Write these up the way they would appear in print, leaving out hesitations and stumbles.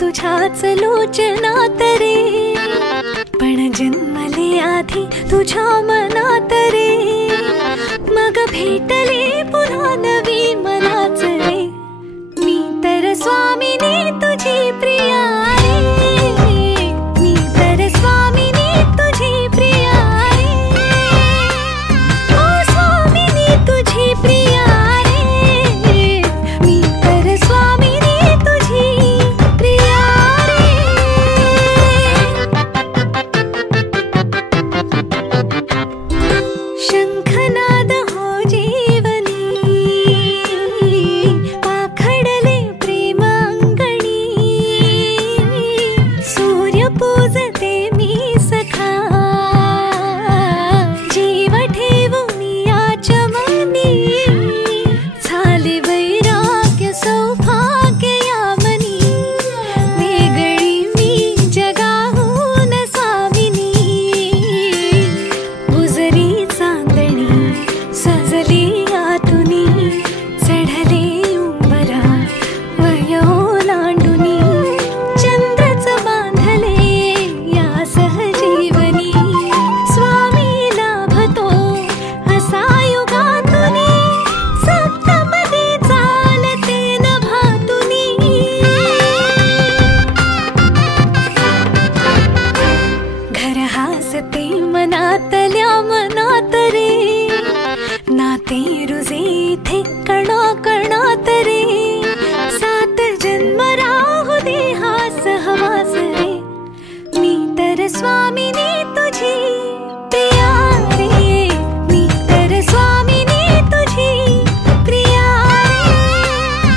तुझ्याच लोचनात रे, पण जन्मले आधी तुझ्या मनात रे, मग भेटले पुन्हा नवी मनाच रे, मी तर स्वामिनी तुझी प्रिया रे, मी तर स्वामिनी तुझी प्रिया रे, ओ स्वामिनी तुझी प्रिया रे, मी तर स्वामिनी तुझी प्रिया रे। शंखनाद हो जीवनी, पाखडले प्रेम अंगणी, नाते मनातल्या मनात रे, नाते रुजे इथे कणा कणात रे, सात जन्म राहू दे हा सहवास रे, मी तर स्वामिनी तुझी प्रिया रे, मी तर स्वामिनी तुझी प्रिया रे,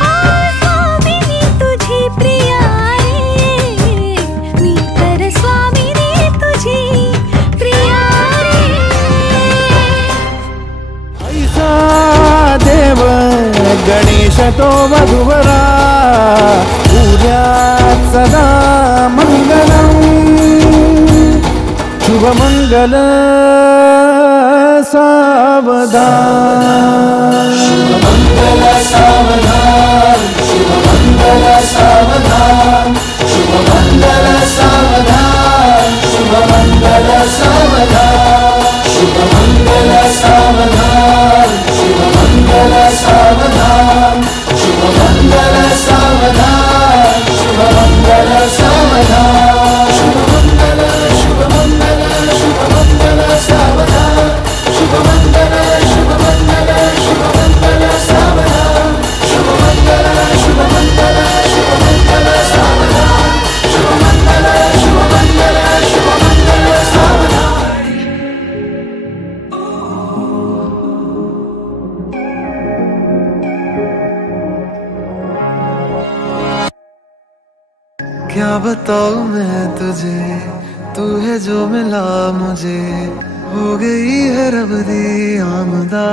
ओ स्वामिनी तुझी प्रिया रे, मी तर स्वामिनी तुझी प्रिया रे. ऐसा देव गणेश तो वधुवरा, पूज्यात सदा मंगलम्, शुभ मंगल सावधान, शुभ मंगल सावधान, शुभ मंगल सावधान, शुभ मंगल सावधान, शुभ मंगल सावधान, शुभ मंगल सावधान, शुभ मंगल सावधान, शुभ मंगल सावधान, शुभ मंगल सावधान, शुभ मंगल, शुभ मंगल, शुभ मंगल सावधान, शुभ मंगल, शुभ मंगल, शुभ मंगल सावधान, शुभ मंगल, शुभ मंगल, शुभ मंगल सावधान, शुभ मंगल, शुभ मंगल, शुभ मंगल सावधान. क्या बताऊं मैं तुझे, तू है जो मिला मुझे, हो गई है रब दी आमदा,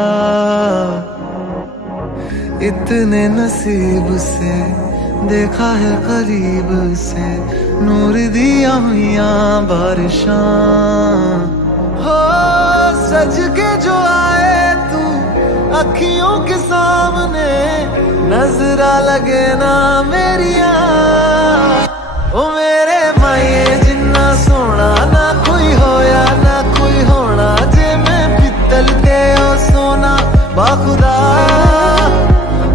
इतने नसीब से देखा है करीब से, नूर दिया हुआ बारिशां, हो सज के जो आए तू अखियों के सामने, नजरा लगे ना मेरिया, ओ मेरे माये जिन्ना सोना ना कोई होया ना कोई होना, जे मैं पित्तल ते ओ सोना बाखुदा,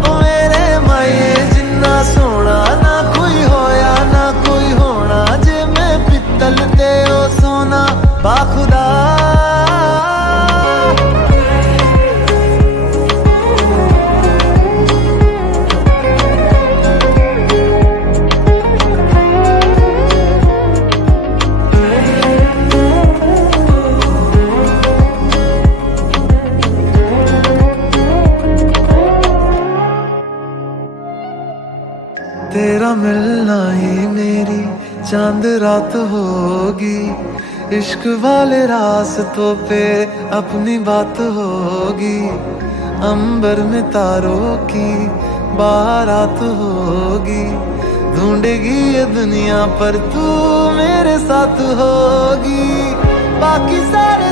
ओ मेरे माये जिन्ना सोना ना कोई होया ना कोई होना, जे मैं पित्तल ते ओ सोना बाखुदा. तेरा मिलना ही मेरी चांद रात होगी, इश्क वाले रास्तों पे अपनी बात होगी, अंबर में तारों की बारात होगी, ढूंढेगी ये दुनिया पर तू मेरे साथ होगी, बाकी सारे